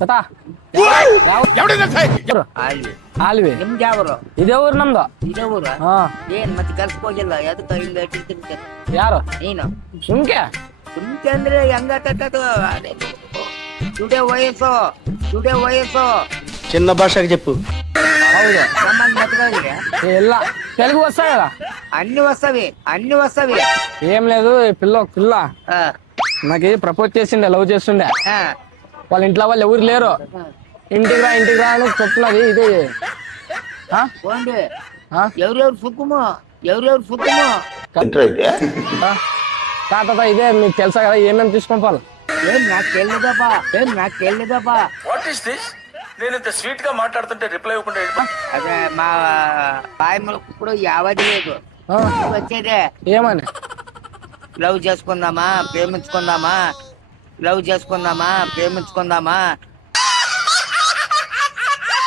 తాత ಆಲ್ವಿ ನಿಮ್ದು ಯಾವರು? ಇದೇ ಊರು ನಮ್ದು. ಇದೇ ಊರ? ಹಾ ಏನ್ ಮತ್ತೆ ಕೆಲ್ಸಕ್ಕೆ ಹೋಗಿಲ್ಲ? ಯಾವ್ದಕ್ಕ ಹಿಂಗ ತಿಂತಿರ್ತಾರೆ ಯಾರು ನೀನು? ಸುಮ್ಕೆ ಸುಮ್ಕೆ ಅಂದ್ರೆ ಹೆಂಗಾಟದು? ದುಡಿಯೋ ವಯಸ್ಸು, ದುಡಿಯೋ వయసు. చిన్న భాషకి చెప్పు. ಹೌದು నమ్మని మెతగాలి ಇಲ್ಲ తెలుగు వస్తాయి కదా. అన్ని వస్తవి, అన్ని వస్తవి. ఏం లేదు ఈ పిల్ల నాకు ప్రపోజ్ చేసిండే, లవ్ చేస్తుండే. వాళ్ళ ఇంట్లో వాళ్ళు ఎవరు లేరు. ఇంటికి రా అని చెప్తున్నది. ఇది పోండి. ఎవరెవరు సుఖము, ఎవరెవరు సుఖము. తాత ఇదే మీకు తెలుసా కదా, ఏమేమి తీసుకోవాలి? ఏం నాకు తెలియదబ్బా, ఏం నాకు తెలియదబ్బా. What is this? నేను ఇంత స్వీట్ గా మాట్లాడుతుంటే రిప్లై ఇవ్వకుండా అదే మా బాయ్ ఇప్పుడు యావది లేదు వచ్చేదే. ఏమని? లవ్ చేసుకుందామా, ప్రేమించుకుందామా, లవ్ చేసుకుందామా, ప్రేమించుకుందామా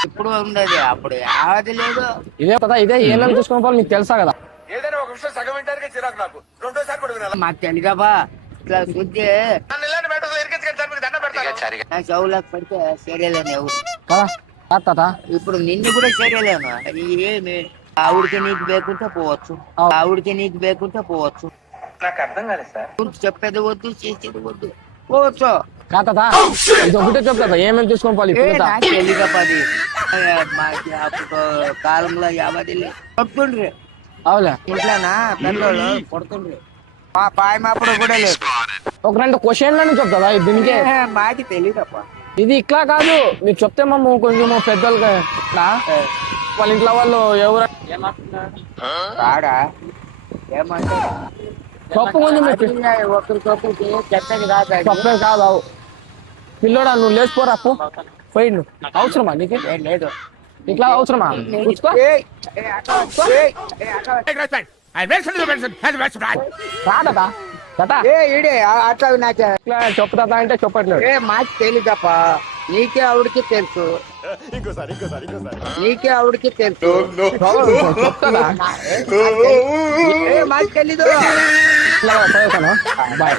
ఇప్పుడు ఉండదు, అప్పుడు యావది లేదు. ఇదే తాత ఇదే ఏమేమి తీసుకోవాలి మీకు తెలుసా కదా. ఏదైనా ఒక విషయం సగం వింటానికే చిరాకు నాకు. రెండోసారి కూడా వినాలి. మాకు తెలియదబ్బా. ఇట్లా చూస్తే నన్ను ఇలాంటి మ్యాటర్స్ ఇరికించుకొని మీకు దండం పెడతాను. నా చెవులకు పడితే సరేలేను ఎవరు. కదా తాత ఇప్పుడు నిన్ను కూడా సరేలేను. ఏమి ఆవిడికి నీకు బేకుంటే పోవచ్చు, ఆవిడికి నీకు బేకుంటే పోవచ్చు. నాకు అర్థం కాలేదు సార్. చెప్పేది వద్దు, చేసేది వద్దు, పోవచ్చు. కాదా ఇది ఒకటే చెప్తా, ఏమేమి తీసుకోవాలి నాకు తెలియకపోది. అప్పుడు కాలంలో యావది కొడుతుండ్రి అవులే. ఇంట్లోనా పెద్దోళ్ళు కొడుతుండ్రి. మా పాయమాప్పుడు కూడా లేదు. ఒక రెండు క్వశ్చన్లను చెప్తా దీనికే. మాకి తెలియదప్ప. ఇది ఇట్లా కాదు, మీకు చెప్తే మేము కొంచెం పెద్దలుగా ఇట్లా వాళ్ళ ఇంట్లో వాళ్ళు ఎవరు కాడా ఏమంటారు? తప్పు కొంచెం ఒకరికొకరికి చెత్తది కాదు. తప్పే కాదు. పిల్లోడా నువ్వు లేచిపోరా అప్పు పోయి. నువ్వు అవసరమా నీకు? లేదు ఇట్లా అవసరమా? కూర్చుకో. రాదా తాత అట్లా నాకు ఇట్లా చెప్తా అంటే చెప్పట్లేదు. మాకు తెలీదప్ప. నీకే ఆవిడకి తెలుసు, నీకే ఆవిడకి తెలుసు. చెప్తాదా? మాకు తెలీదు. బాయ్.